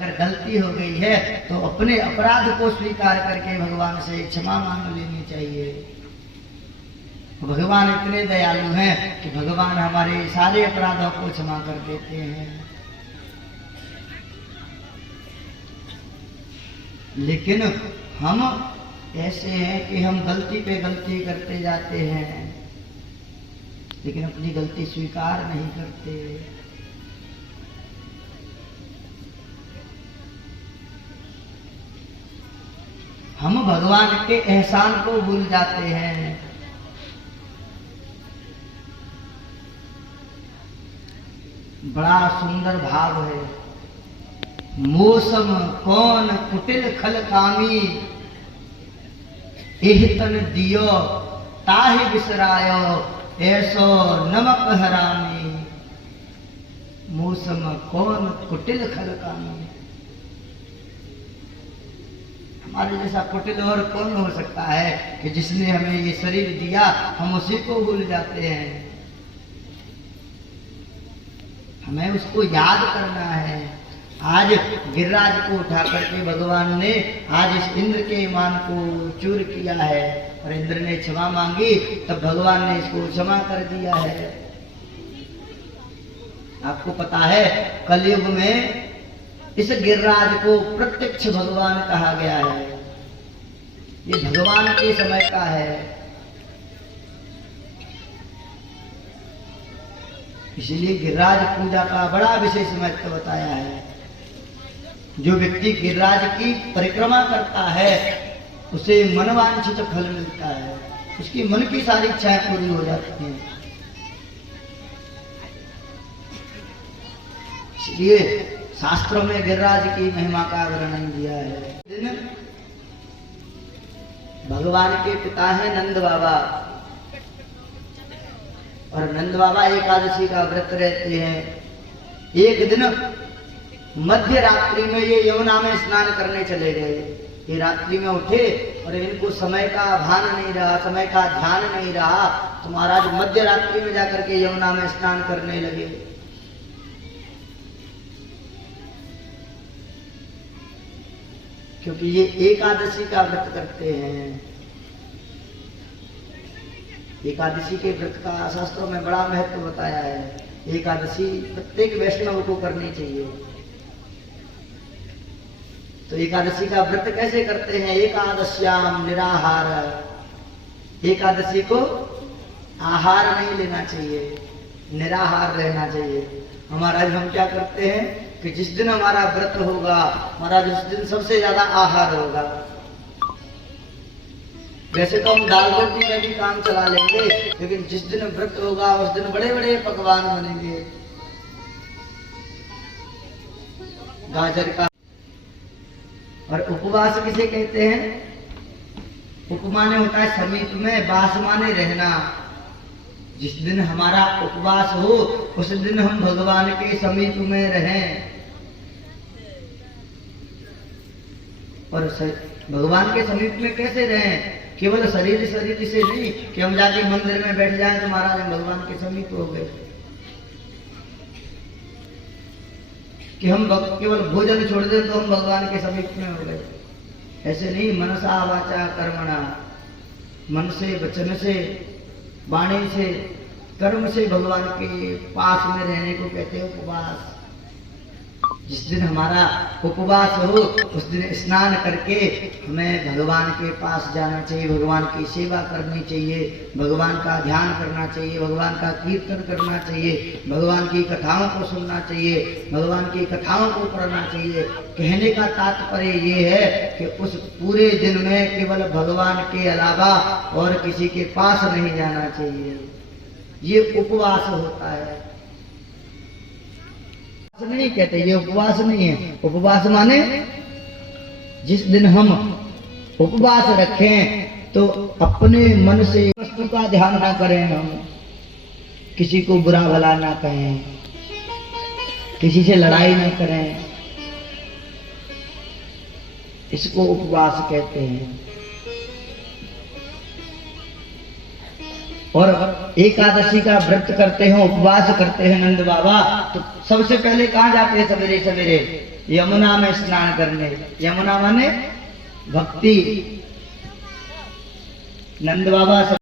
अगर गलती हो गई है तो अपने अपराध को स्वीकार करके भगवान से क्षमा मांग लेनी चाहिए। भगवान इतने दयालु हैं कि भगवान हमारे सारे अपराधों को क्षमा कर देते हैं। लेकिन हम ऐसे हैं कि हम गलती पे गलती करते जाते हैं, लेकिन अपनी गलती स्वीकार नहीं करते। हम भगवान के एहसान को भूल जाते हैं। बड़ा सुंदर भाव है। मौसम कौन कुटिल खल कामी, एहतन दियो ताहि बिसरायो, ऐसो नमक हरामी। मौसम कौन कुटिल खल कामी, हमारे जैसा कुटिल और कौन हो सकता है कि जिसने हमें ये शरीर दिया हम उसी को भूल जाते हैं। हमें उसको याद करना है। आज गिरिराज को उठा करके भगवान ने आज इस इंद्र के ईमान को चूर किया है और इंद्र ने क्षमा मांगी, तब भगवान ने इसको क्षमा कर दिया है। आपको पता है कलयुग में इस गिरिराज को प्रत्यक्ष भगवान कहा गया है। ये भगवान के समय का है, इसलिए गिरिराज पूजा का बड़ा विशेष महत्व बताया है। जो व्यक्ति गिरिराज की परिक्रमा करता है उसे मनवांछित फल मिलता है, उसकी मन की सारी इच्छाएं पूरी हो जाती हैं। इसलिए शास्त्रों में गिरिराज की महिमा का वर्णन दिया है। भगवान के पिता हैं नंद बाबा, और नंद बाबा एकादशी का व्रत रहते हैं। एक दिन मध्य रात्रि में ये यमुना में स्नान करने चले गए। ये रात्रि में उठे और इनको समय का भान नहीं रहा, समय का ध्यान नहीं रहा, तो महाराज मध्य रात्रि में जाकर के यमुना में स्नान करने लगे। क्योंकि ये एकादशी का व्रत करते हैं। एकादशी के व्रत का शास्त्रों में बड़ा महत्व बताया है। एकादशी प्रत्येक वैष्णव को करनी चाहिए। तो एकादशी का व्रत कैसे करते हैं? एकादश्याम निराहार, एकादशी को आहार नहीं लेना चाहिए, निराहार रहना चाहिए। महाराज हम क्या करते हैं कि जिस दिन हमारा व्रत होगा महाराज उस दिन सबसे ज्यादा आहार होगा। वैसे तो हम दाल रोटी में भी काम चला लेंगे, लेकिन जिस दिन व्रत होगा उस दिन बड़े बड़े पकवान बनेंगे। गाजर का। और उपवास किसे कहते हैं? उप माने होता है समीप में, वास माने रहना। जिस दिन हमारा उपवास हो उस दिन हम भगवान के समीप में रहें। और भगवान के समीप में कैसे रहें? केवल शरीर से नहीं कि हम जाके मंदिर में बैठ जाएं तो महाराज हम भगवान के समीप हो गए, कि हम केवल भोजन छोड़ दें तो हम भगवान के समीप में हो गए। ऐसे नहीं। मनसा वाचा कर्मणा, मन से, वचन से, वाणी से, कर्म से भगवान के पास में रहने को कहते हैं उपवास। जिस दिन हमारा उपवास हो उस दिन स्नान करके हमें भगवान के पास जाना चाहिए, भगवान की सेवा करनी चाहिए, भगवान का ध्यान करना चाहिए, भगवान का कीर्तन करना चाहिए, भगवान की कथाओं को सुनना चाहिए, भगवान की कथाओं को पढ़ना चाहिए। कहने का तात्पर्य ये है कि उस पूरे दिन में केवल भगवान के अलावा और किसी के पास नहीं जाना चाहिए। ये उपवास होता है। नहीं कहते, ये उपवास नहीं है। उपवास माने जिस दिन हम उपवास रखें तो अपने मन से वस्तु का ध्यान ना करें, हम किसी को बुरा भला ना कहें, किसी से लड़ाई ना करें, इसको उपवास कहते हैं। और एकादशी का व्रत करते हैं, उपवास करते हैं नंद बाबा, तो सबसे पहले कहाँ जाते हैं? सवेरे सवेरे यमुना में स्नान करने। यमुना माने भक्ति। नंद बाबा